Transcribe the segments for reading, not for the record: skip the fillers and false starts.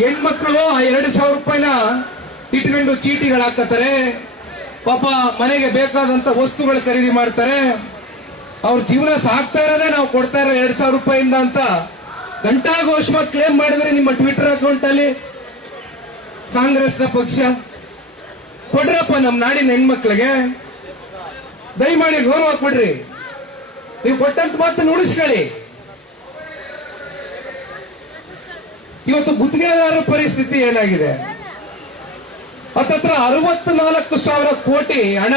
ಹೆಣ್ಮಕ್ಳು ಆ 2,000 ರೂಪಾಯಿನ ಇಟ್ಕೊಂಡು ಚೀಟಿಗಳು ಹಾಕತಾರೆ. ಪಾಪ ಮನೆಗೆ ಬೇಕಾದಂತ ವಸ್ತುಗಳು ಖರೀದಿ ಮಾಡ್ತಾರೆ. ಅವ್ರ ಜೀವನ ಸಾಕ್ತಾ ಇರೋದೇ ನಾವು ಕೊಡ್ತಾ ಇರೋ 2,000 ರೂಪಾಯಿಂದ ಅಂತ ಘಂಟಾಘೋಷವಾಗಿ ಕ್ಲೇಮ್ ಮಾಡಿದ್ರೆ ನಿಮ್ಮ ಟ್ವಿಟರ್ ಅಕೌಂಟ್ ಅಲ್ಲಿ ಕಾಂಗ್ರೆಸ್ನ ಪಕ್ಷ. ಕೊಡ್ರಪ್ಪ ನಮ್ಮ ನಾಡಿನ ಹೆಣ್ಮಕ್ಳಿಗೆ ದಯಮಾಡಿ ಗೌರವ ಕೊಡ್ರಿ. ನೀವು ಕೊಟ್ಟಂತ ಮಾತನ್ನು ಉಳಿಸ್ಕೊಳ್ಳಿ. ಇವತ್ತು ಗುತ್ತಿಗೆದಾರರ ಪರಿಸ್ಥಿತಿ ಏನಾಗಿದೆ? ಹತ್ತತ್ರ 64,000 ಕೋಟಿ ಹಣ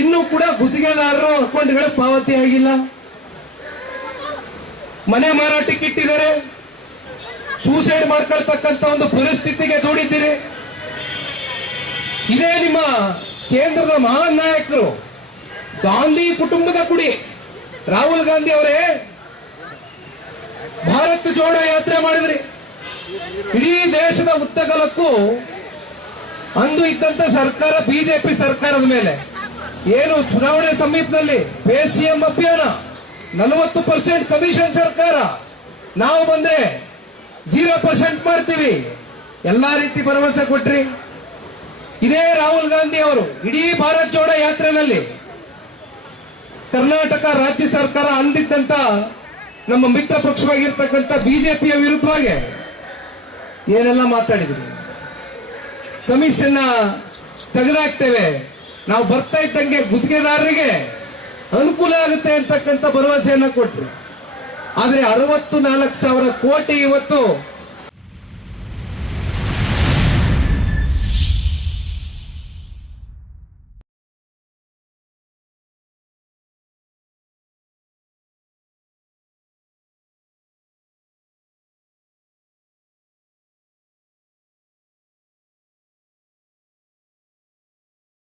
ಇನ್ನೂ ಕೂಡ ಗುತ್ತಿಗೆದಾರರ ಅಕೌಂಟ್ಗಳು ಪಾವತಿ ಆಗಿಲ್ಲ. ಮನೆ ಮಾರಾಟಕ್ಕೆ ಇಟ್ಟಿದ್ದಾರೆ. ಸೂಸೈಡ್ ಮಾಡ್ಕೊಳ್ತಕ್ಕಂಥ ಒಂದು ಪರಿಸ್ಥಿತಿಗೆ ದೂಡಿದ್ದೀರಿ. ಇದೇ ನಿಮ್ಮ ಕೇಂದ್ರದ ಮಹಾನ್ ನಾಯಕರು ಗಾಂಧಿ ಕುಟುಂಬದ ಕುಡಿ ರಾಹುಲ್ ಗಾಂಧಿ ಅವರೇ ಭಾರತ್ ಜೋಡೋ ಯಾತ್ರೆ ಮಾಡಿದ್ರಿ. ಇಡೀ ದೇಶದ ಉದ್ದಗಲಕ್ಕೂ ಅಂದು ಇದ್ದಂತ ಸರ್ಕಾರ ಬಿಜೆಪಿ ಸರ್ಕಾರದ ಮೇಲೆ ಏನು ಚುನಾವಣೆ ಸಮೀಪದಲ್ಲಿ ಪೇಸಿಎಂ ಅಭಿಯಾನ 40% ಕಮಿಷನ್ ಸರ್ಕಾರ, ನಾವು ಬಂದ್ರೆ 0% ಮಾಡ್ತೀವಿ, ಎಲ್ಲಾ ರೀತಿ ಭರವಸೆ ಕೊಟ್ರಿ. ಇದೇ ರಾಹುಲ್ ಗಾಂಧಿ ಅವರು ಇಡೀ ಭಾರತ್ ಜೋಡೋ ಯಾತ್ರೆನಲ್ಲಿ ಕರ್ನಾಟಕ ರಾಜ್ಯ ಸರ್ಕಾರ ಅಂದಿದ್ದಂತ ನಮ್ಮ ಮಿತ್ರ ಪಕ್ಷವಾಗಿರ್ತಕ್ಕಂಥ ಬಿಜೆಪಿಯ ವಿರುದ್ಧವಾಗಿ ಏನೆಲ್ಲ ಮಾತಾಡಿದ್ರು. ಕಮಿಷನ್ ತೆಗೆದಾಕ್ತೇವೆ, ನಾವು ಬರ್ತಾ ಇದ್ದಂಗೆ ಗುತ್ತಿಗೆದಾರರಿಗೆ ಅನುಕೂಲ ಆಗುತ್ತೆ ಅಂತಕ್ಕಂಥ ಭರವಸೆಯನ್ನ ಕೊಟ್ರು. ಆದ್ರೆ 64,000 ಕೋಟಿ ಇವತ್ತು